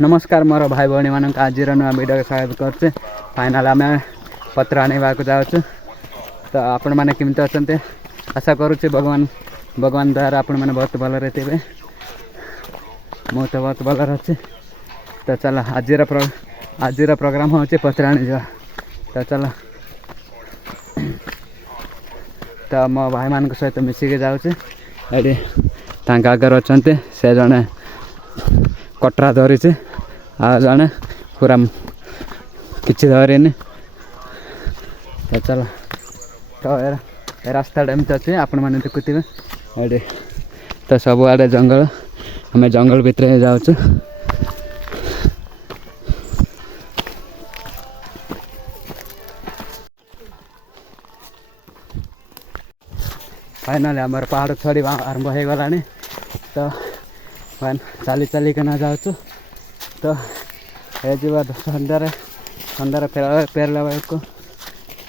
नमस्कार मोर भाई भाई मान आज नुआ वीडियो स्वागत करचे। फाइनाल आम पत्र आने जाऊँ तो आपण मैंने केमती अच्छा आशा करुचे भगवान द्वारा आपण मैंने बहुत भल थे। मु तो बहुत भल अच्छे। तो चल आज प्रोग्राम हूँ पत्र आने जा। तो चल तो मो भाई मान सहित मिसिक जाऊँचे। ये आगे अच्छा से जड़े कटरा धरी आ जड़े पूरा किसी धरनी। तो चल तो रास्ता एमती अच्छे आपण मैंने देखुथे। ये तो सब आड़े जंगल आम जंगल भितर जाऊँ। फाइनाली आमर पहाड़ छड़ी आरंभ हो गला। तो चली चलिकना जाऊँ। तो ये सन्धार फेरला बेलू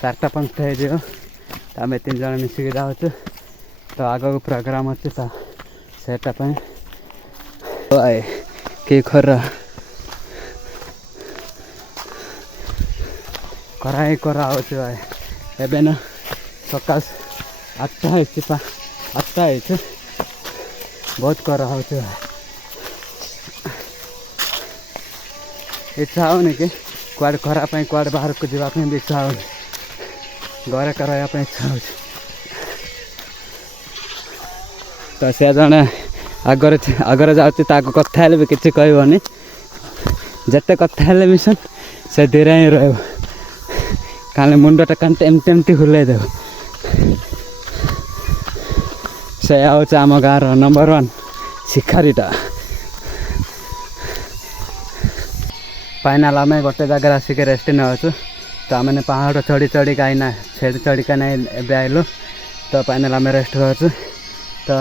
4:05 हो। तो आम 3 जन मिसिक जाऊँ। तो आग को प्रोग्राम अच्छे तो सेटापी कि खरा ही करा भाई। एबे ना सकाल 8 बहुत करा हो। इच्छा होनी कि कुआड़ करापी कुआड़ बाहर को जावाई भी इच्छा हो। घरे कराइबा इच्छा हो। तो से जड़े आगर जाऊँगी कथा भी किसी कहनी। जिते कथा मिशन से धीरे ही खाली मुंडटा कांटे एमती हुलैदेव। से आम गाँव नंबर 1 शिकारीटा। फाइनाल आम गोटे जगह आसिक रेस्ट नौ। तो आम पहाड़ चढ़ी चढ़ी आईना छेड़ चढ़ी ना आइलु। तो फाइनाल आम रेस्ट हो। तो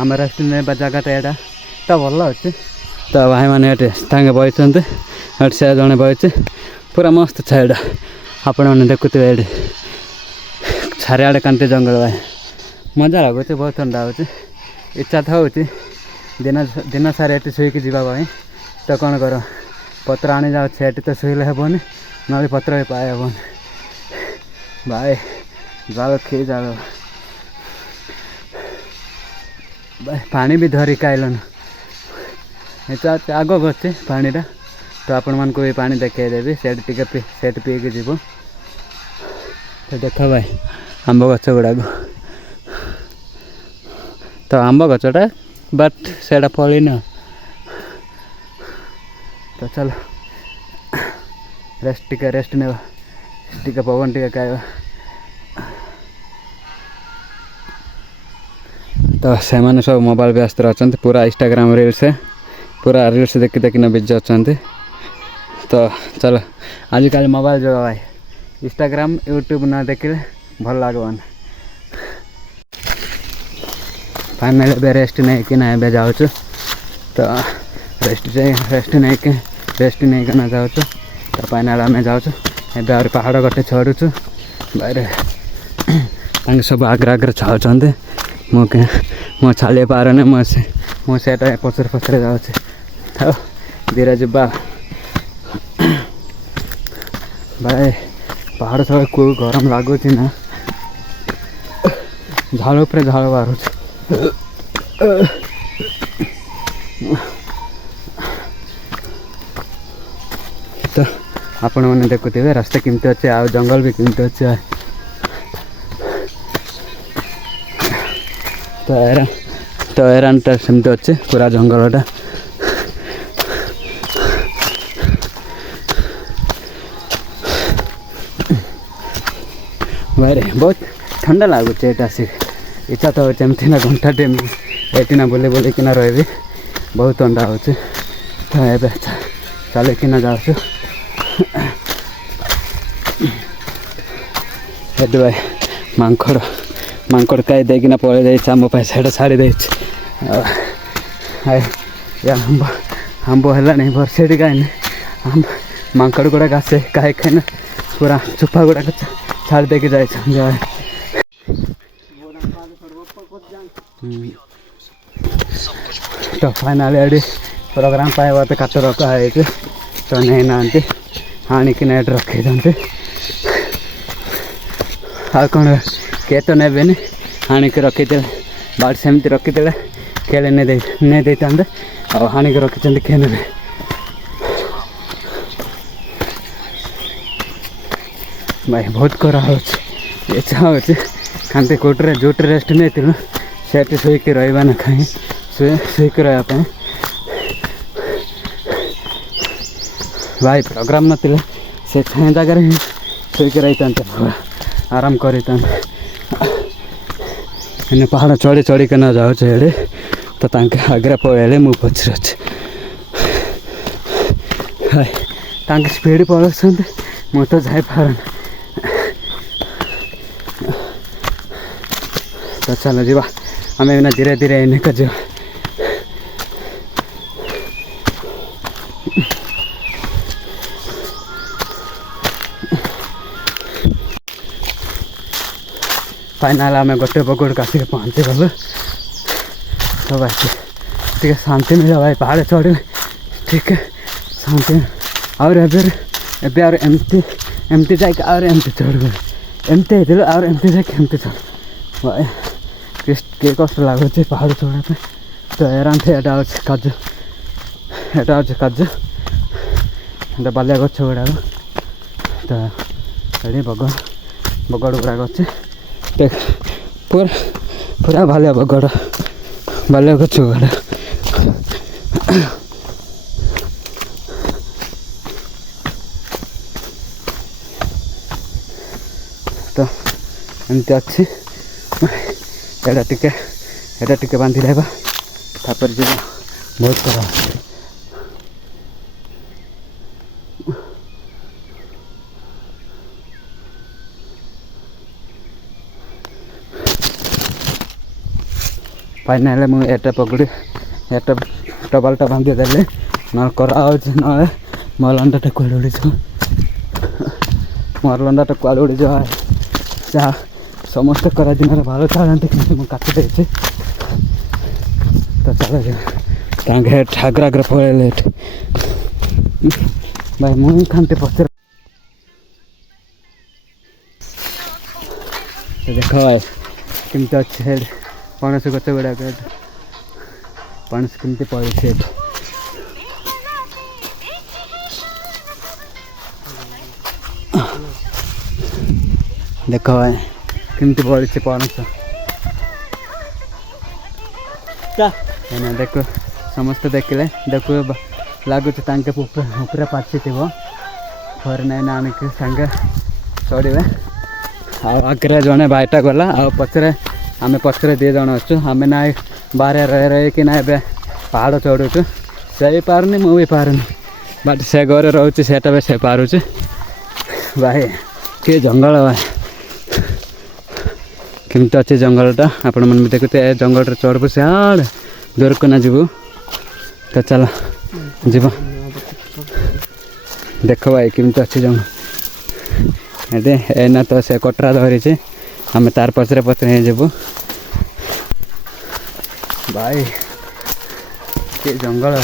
आम रेस्ट ने जगह यहाँ तो भल अच्छे। तो भाई मैंने ये बही से जड़े बही पूरा मस्त छाड़ा आपण मैंने देखुवे। ये चारिआडे कांटे जंगल भाई मजा लगुच। बहुत ठंडा हो। इच्छा था दिन सारा ये शुक जावाई। तो कौन कर पत्र आनी जाऊँ। ये तो शुले हेनी ना पत्र भी पाए हेन भाई। जाल खे जाल भाई पानी भी धरिक आइलन। ये आग अच्छे पानीटा। तो आपण मन को भी पानी देखदेवी सेठ पीक जीव। तो देख भाई आंब गछ गुड़ाक। तो आंब गछटा बट से फली न। तो चल रेस्ट ने पवन टे खाइबा। तो से मैंने सब मोबाइल व्यस्त अच्छा। पूरा इंस्टाग्राम रील्स देखी देखना बिजी अच्छा। तो चलो आजिकल मोबाइल जो भाई इंस्टाग्राम यूट्यूब ना देखिले भल लगवान। फाइनल ए रेस्ट नहीं कि ना ए जाऊँ। तो रेस्ट नहीं करना जाऊँ। तो फाइनल आम जाऊँ। ए पहाड़ गटे चढ़ुचु बाहर सब आग्रे छाऊँ। मो छाली पारने मुझे पचर जाऊँ। तो धीरे जा भाई पहाड़ सब को गरम लगुच ना झाड़ पर झाड़ बाहर। तो आपण मैंने देखुथे रास्ता केमती अच्छे आ जंगल भी केमती अच्छे। तो एरानटा सेमती अच्छे पूरा जंगलटा। भाई बहुत ठंडा लगुच। इच्छा तो होमती ना घंटा टे ये बुले बुलिकिना रही। बहुत ठंडा हो। तो ये चलिकिना जाऊँ। ये भाई मांकड़ कई देना पड़े जाइए आम पैसा छाड़ी दे। आंब है नहीं वर्षे कहीं आम मांकड़ गुड़ाक आसे कहीं खाई पूरा चुपा गुड़ाक छाड़ी देके जाए। तो फाइनल प्रोग्राम पाए काट रखाई तो नहीं ना हाणिकी नेट रखी आ कौन किए तो ने हाणिकी रखीदे बाट सेमती रखीदे खेले नहीं देते आ हाणिकी रखी किए ने भाई बहुत करा इच्छा हो खाते कोटे जो रेस्ट नहीं से शुक रहा ना कहीं शुक रहा भाई प्रोग्राम ना से छाया जगार ही शुक रही आराम कर पहाड़ चढ़ी चढ़ी के ना जाऊे तो आगे पड़े मु पचर भाई स्पीड पड़े मु तो जापार तो चलो जी आम धीरे धीरे इनका जी फाइनाल आम गोटे बगड़ काटिक पहुँची गलु तो भाई टे शांति मिले भाई पहाड़ चढ़े ठीक है शांति और एमती एमती जाके एमती चढ़ एमती एमती जाके एमती चढ़ भाई के कष्ट लगुच पहाड़ चढ़ापे तो एरान यहाँ काजु यहाँ काजु एटा बालिया गछ गुड़ाक तो ये बगड़ गुड़ाक अच्छे देख पूरा पूरा बालिया बगड़ बालिया गछ गुड़ा तो एमती अच्छी एटा टिके बांधि रहा तापर जी बहुत करा फाइनाल मुझे पकड़ी एटा टबालटा बांधि देले ना करा ना मो लंडाटा कुआड़े उड़ी मोर लंडाटा कुआड़े उड़ी जा समस्त करा दिन भाव छाड़ती कि काटी दे तो चलो हेठ आग्रा आग्रा पड़े भाई मुझे खाते पचर तो देख भाई कमी अच्छे पणस गच गुड़ाक पणस कमी पड़े देख भाई कमी पड़े पणस देख समस्त देखले देख लगुच ऊपर पाची थी थोड़े नहीं आनिक सांगे चढ़े आगे जड़े भाईटा गला आ पचरे आम पचरे दी जन अच्छु आम ना बाहर रही कि ना पहाड़ चढ़ुचु से भी पारनी मु भी पारनी बट से घर रोचे से पारुचे भाई किए जंगल भाई कमी अच्छे जंगलटा आपण मन भी देखते जंगल चढ़बू सियाड़ दूर को ना जीवु तो चल जीव देख भाई कमी अच्छे जंगल ये एना तो से कटरा धरी आम तार पचरे पचरे जीवु भाई के जंगल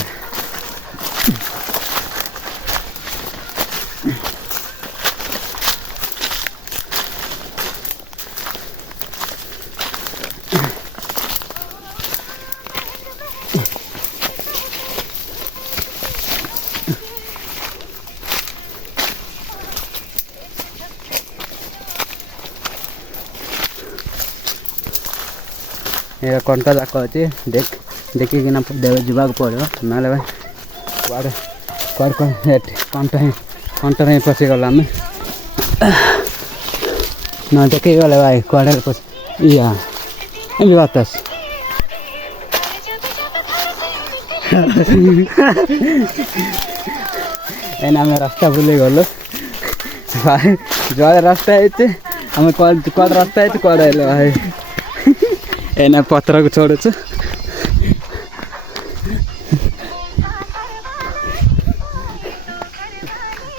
ये कंटा जाक अच्छे देखिकिना जावाक पड़ो ना भाई कड़े कड़े कंटा ही पशिगला आम ना देखी गले भाई कड़े पश या बातास एना आम रास्ता भूली गलु भाई जो रास्ता है आम कड़ रास्ता है कड़े भाई एना पत्र को चढ़ुच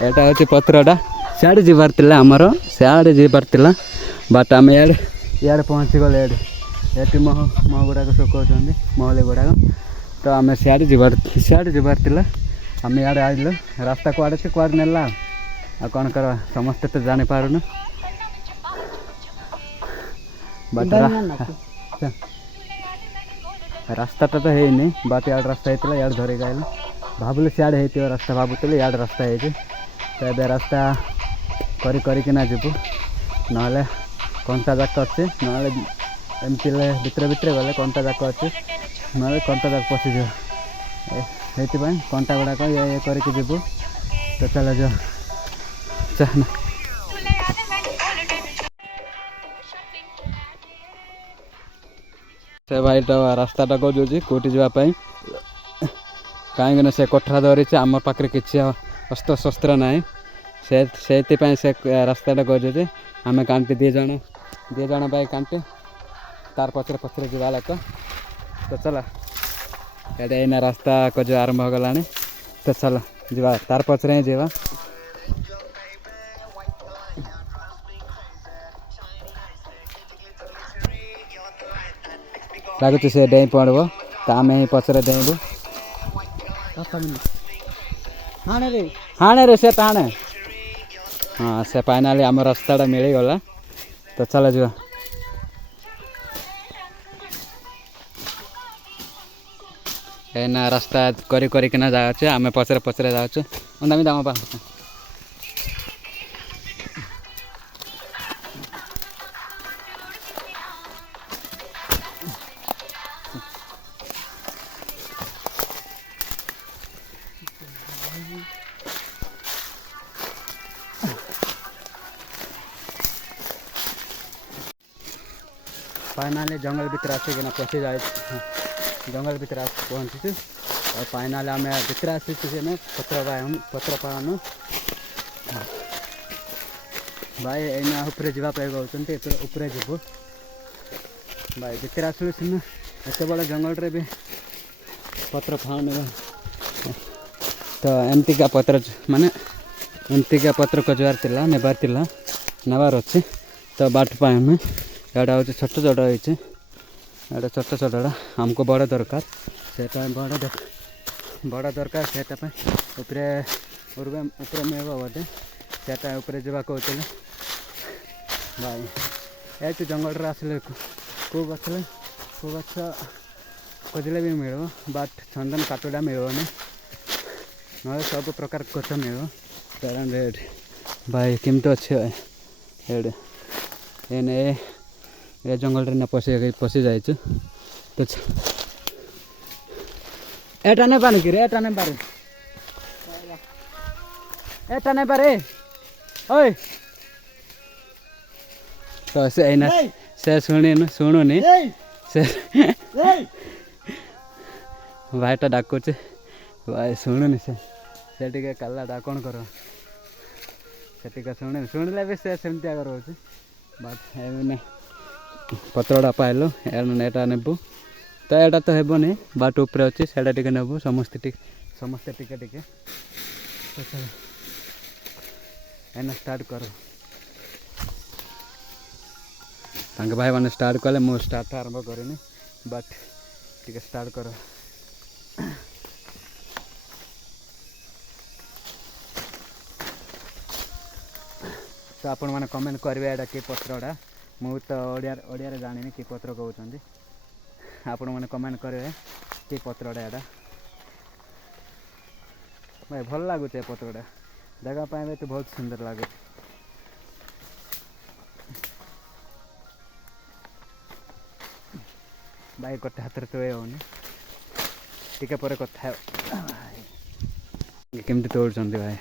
एटा हूँ पत्रटा सियाड़े जीवार आमर सियाड़े जीवार बाट आम इे पहुँची गले ये मह गुड़ाक सुखाऊँ महली गुड़ाक तो आम सियाड़े जीवार थिला आम इे आइलु रास्ता कुआड़े से कुआड़े नेला आ कौन कर समस्ते तो जानी पारुन बट रास्ता तो है नहीं बात यार रास्ता होता यार धरिक आइल भावुली सियाड़े हो रास्ता भावुली यार रास्ता है तो ये रास्ता करना जीवु ना कंटा जाक अच्छे ना एमती भितर भितर गले कंटा जाक अच्छे ना कंटा जाक पशिज से कंटा गुड़ाक ये करके जीवु तो चल जो चल से भाईटा रास्ताटा खोजुची कौटी जावाई कहीं से कठरा धरी आम पाखे किसी अस्त्र शस्त्र ना से रास्ताटा खोजुची आम कांटी दी जन भाई कांटी तार पचरे पचरे जा लोक तो चल ये रास्ता खोज आरंभ हो गला तो चल जा तार पचरे ही जा लगुच से डेई पड़ब तो आम ही पचरे डेबू हाँ रे से ताणे हाँ से फाइनाली आम रास्ता मिलगला तो चल जा एना रास्ता करना जाऊँ आम पचरे पचरे जाऊँ अंदामी दाम पा फाइनाली जंगल भीतर आसिक पशि जाए जंगल भीतर पहुँची और फाइनाली आम भीतर आसी पत्र पान भाई एना उपरे जावाई कहते उपरे जीवु भाई भीतर आसलु सीना एत बड़ा जंगल भी पत्र फाउन तो एमतीका पत्र माने एमतीका पत्र खोजार नेबार अच्छे तो बाट पाए एटा हूँ छोट छोट होती छोट छोटा आमको बड़ दरकार से बड़ दरकार से उपरे उपरे मिल बोटे से उपरे जावा कहते भाई ये जंगल आसले को गछ खोजले भी मिल बाट चंदन काटुड़ा मिलनी ना सब प्रकार गछ मिल रेड भाई केमती अच्छे हेड एने ये जंगल रे पशि जाए तो एटा नहीं पारे कि एटा नहीं पारे एटा नहीं पारे ओए तो से शुणुनि से भाईटा डाकुचे भाई शुणुनि से टे काला डाकण कर से शुणिले भी से सेमती आगे रोचे बट एमने पत्रटा पाइल एटा नेबू तो एटा तो हेबनी बाट उपरे अच्छी से नेबू समस्ते टिके एना स्टार्ट कर भाई मैंने स्टार्ट कले मु स्टार्ट आरंभ करनी बट टिके स्टार्ट कर तो आपण मैंने कमेंट करेंगे एटा कि पत्रटा मु तो ओडिया जानी कि पत्र कहते आपण मैंने कमेंट करेंगे कि पत्रटा एटा भाई भल लगुच पत्रटा जगह भी तो बहुत सुंदर लगे भाई गोटे हाथ तो होनी टिके पर कथा केमती तोड़ भाई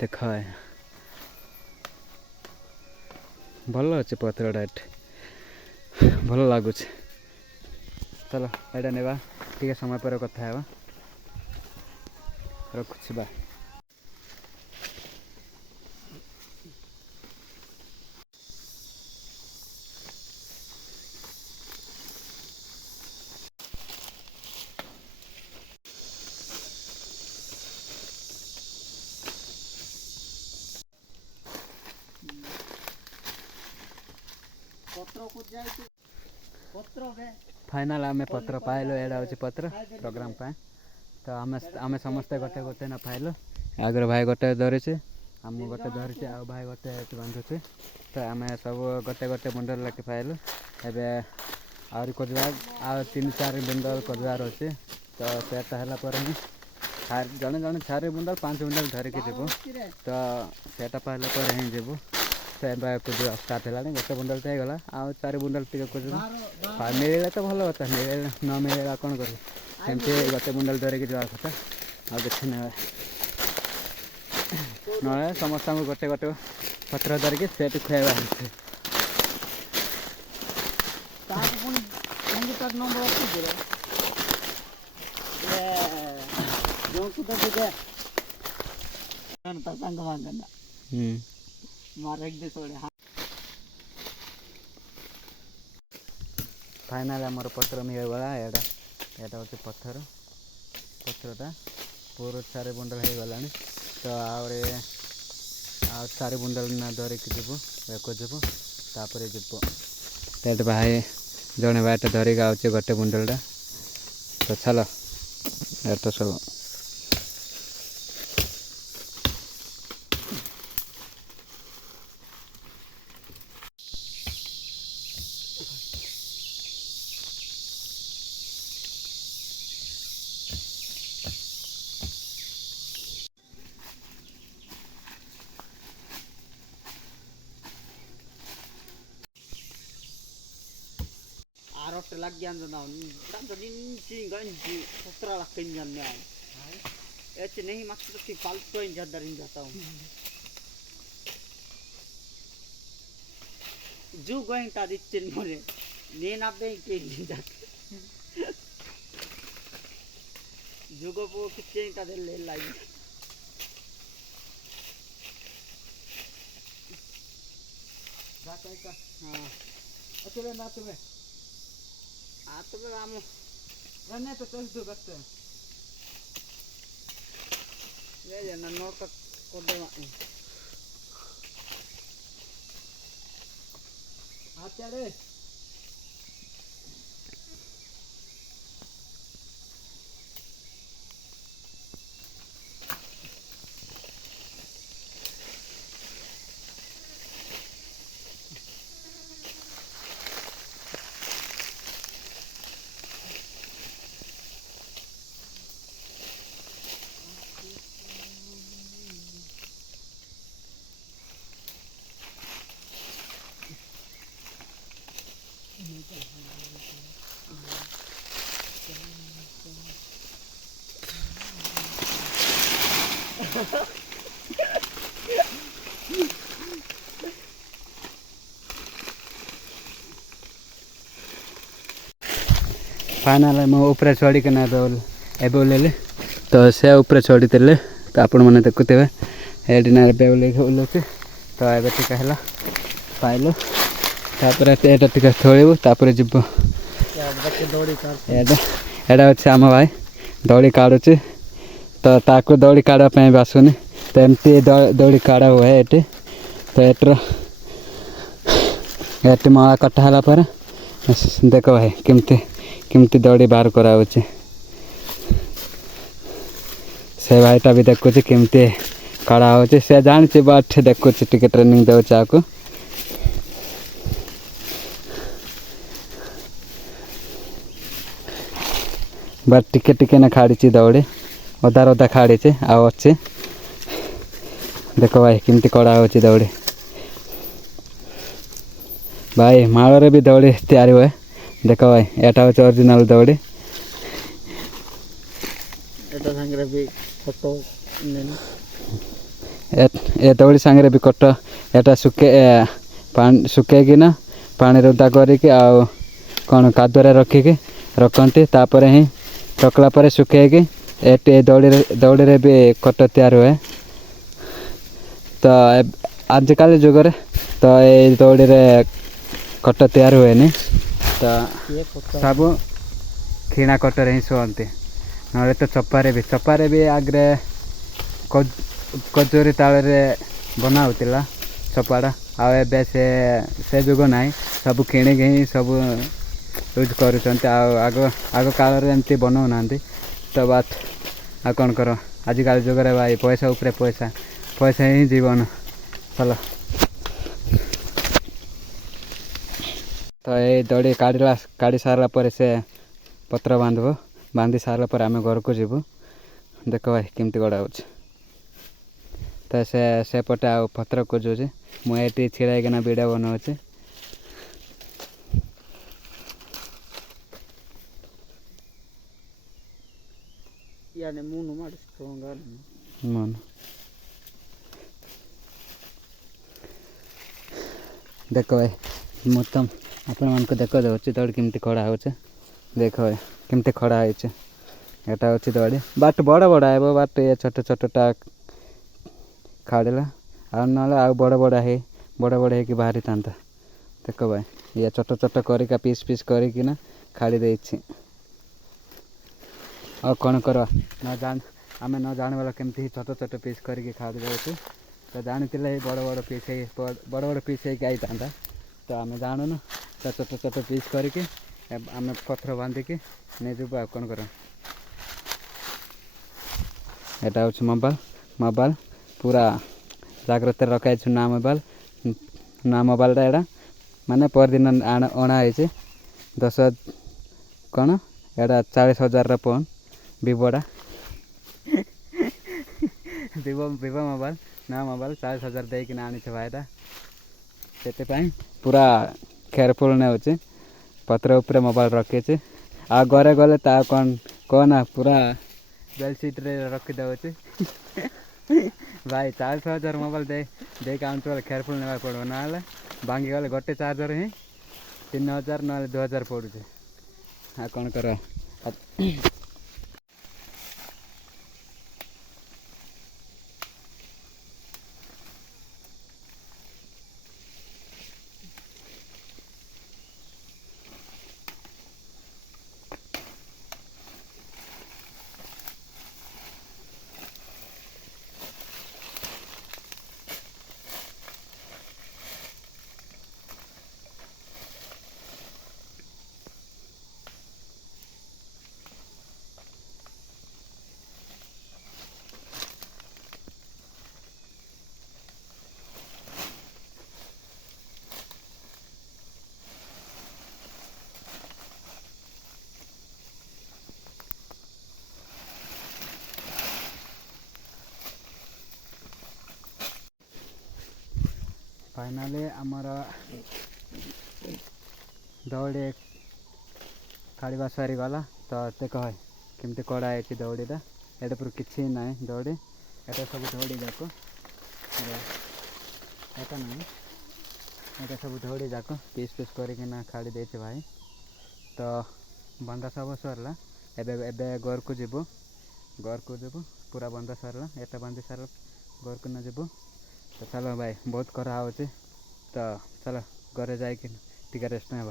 देख भल अच्छे पत्रटा भल लगुच चलो एटा नेबा टिके समय पर कथा रखुची बा पत्र को जाए पत्र फाइनाल आम पत्र पाइल एडा हूँ पत्र प्रोग्राम तो आम समस्ते गोटे गोटे ना पाइल आगर भाई गोटे धरी आम गोटे धरी आ भाई गोटे बांधुचे तो आम सब गोटे गोटे बुंडल लाखि पाइल एवं आहरी खोजार आ 3-4 बुंडल खोजार अच्छे तो सेटा है जड़े जड़े 4 बुंडल 5 बुंडल धरिकी जीवु तो सेटा पाइला हिं जीवु तो खोजा स्टार्ट है गोटे बुंडल तो होगा आ 4 बुंडल टे खोज मिले तो भल कथा मिले न मिले कौन कर गोटे बुंडल धरिकी जावा कथा आ देखी ना ना समस्त गोटे गोटे पत्र धरिकी सेट खुआवा फाइनाल आमर पत्र मिलगला एटा हूँ पत्थर पत्रटा पूरा 4 बुंडल हो गला तो आउे 4 बुंडल ना धरिकी जीवु खोजबू तापर जीव तो भाई जड़े भाईटा धरिक आचे गोटे बुंडलटा तो चलो एट सब आरोट लग गया ना तो दिन सी गंजी 17 लाख इन जाने ऐसे नहीं मत कि फालतू इन ज्यादा इन जाता हूँ जो गोइंग ता दिच्छिन मोरे ने ना बे के जाते जुगो पो किच्चे ता दे ले लाई जाता का हां अचले ना तुम्हें तो राम रहने तो चल दो करते ले जाना नोट को दे आते रे फाइनाल मो ऊपर चढ़ी के ना ओल्ले तो से ऊपर चढ़ी थे तो आपण मैंने देखुवे ये ना ओल्लुचे तो ये टीका है पाइल तापर टीका थोड़ू तापर जीव एटा अच्छे आम भाई दौड़ी काढ़ुचे तो ताकू दौड़ी काढ़ापी भी आसुनी तो एमती दौड़ी काढ़ा हुए ये तो एट मला कटा है देख भाई केमती दौड़ी बाहर करा से भाईटा भी देखुचे केमती काढ़ा हो से जानी बाट देखुचे टिके ट्रेनिंग दे आपको बट टिके ना खाड़ी दौड़ी अधा अधा खाड़ी आउ अच्छे देख भाई केमती कड़ा हो दौड़ी भाई माल भी दौड़ी तैयारी हुए देख भाई एटा हूँ ओरिजिनल दौड़ी ए दौड़ी सांगे भी कट एटा सुखेकिना पानी रुदा करके आउ कौन कादुरे रखिकी रखती तापर ही रखला पर सुखेकी ए दौड़ी भी कट तैयार हुए तो आजिकल जुगर तो ये दौड़ी कट तैयार हुए नहीं तो सब खीणा कटर ही शुअती ना तो चपारे भी आगे कचोरी ताले बनाऊला चपाड़ा आए से जुग ना सब किणिक ही सब यूज करुँच आग आग काल एमती बनाऊना तो बात आ कौन कर आजिकल जुगे भाई पैसा उपरे पैसा पैसा ही जीवन चलो तो ये दड़ी काढ़ी सारा पर से पत्र बांधब बांधी सारा पर आम घर को जीवु देख भाई केमती गड़ा हो तो से पटे आ पत्र खोजुचे मुझे छिड़ाईकिना वीडियो बनाऊे यानी मुनु मार स्ट्रांग मन देख भाई मतम आपण मान को देख दे दौड़ केमती खड़ा हो देख भाई केमती खड़ा होता हूँ दौड़ी बाट बड़ बड़ आब बाट ये छोट छोटा खाड़ला आ ना बड़ बड़ है बड़ बड़ है कि बाहरी था देख भाई ये छोट छोट कर पीस पीस करना खाड़ी दे और कौन कर न जान आम न जान वाला केमती छोट छोट पीस करके खाड़ी दे तो जानी बड़ बड़ पीस बड़ बड़ पीस आई था तो आम जानून तो छोट छोट पीस करके आम पथर बांधिकी नहीं जीव आ कौन कर एटा हूँ मोबाइल मोबाइल पूरा जाग्रत रखाई ना मोबाइल एटा माने पर दिन अणाई 10 कौन एटा 40,000 फोन विवोटा विवो मोबाइल ना मोबाइल 40,000 देकिन आनी भाईटा से पूरा केयरफुल ने पत्र उपरे मोबाइल रखी आ घरे गले ता कौन कहना पूरा बेडसीट रे रखी दे भाई 40,000 मोबाइल दे आने केयरफुल ने पड़ो ना भांगी गले गोटे चार्जर ही 3,000 ना 2,000 पड़ुचे आ कौन कर फाइनाली आमर दौड़ी खाड़ा सरी गला तो देख भाई केमती कड़ा है दौड़ीटा एटा पूरा किसी ना दौड़ी एटा सब दौड़ी जाक एटा ना एटा सब दौड़ी जाक पीस पीस करना खाड़ी दे भाई तो बंदा सब सरला एबे घर को जीवु पूरा बंदा सरला एटा बांधी सार घर को न जीवु तो चलो भाई बहुत करा हो तो चलो घरे जाकि टिके रेस्ट ना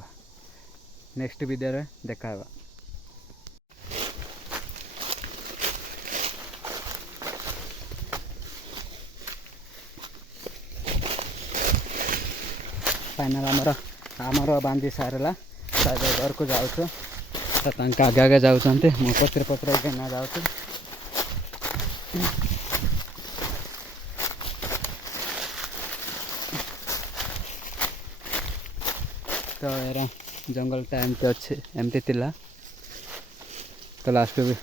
नेक्स्ट वीडियो रे देखा फाइनल आमर बांधी सारा घर को जाऊँ तो आगे आगे जाऊँच मो पत्र पत्र ना जाऊँ तो यार जंगल टा एमती अच्छे एमती तिला तो लास्ट भी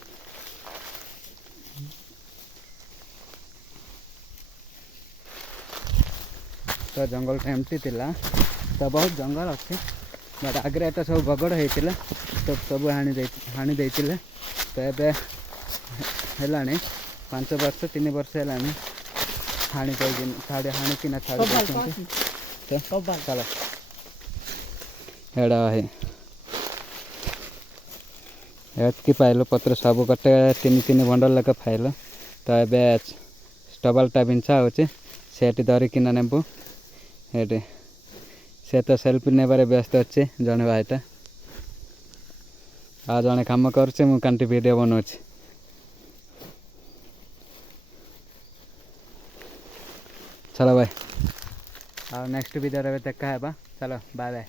तो जंगल टा एमती तिला तो बहुत जंगल अच्छे बट आगे एटा सब बगड़ होता तो सब हाणी देते तो ये है 5 वर्ष 3 वर्ष है हाणी हाणिकिना छाड़ी तो चलो एड़ा है एतकी पाइल पत्र सब गोटे 3 बंडल लेके पाइल तो ये स्टबलटा बिंचा हो धरिकिना नेबू ये से तो सेल्फी नेबार व्यस्त अच्छे जड़े भाईटा आ जड़े कम कर मुझे वीडियो बनाऊँ चलो भाई आ नेक्स्ट वीडियो देखा चलो बाय बाय।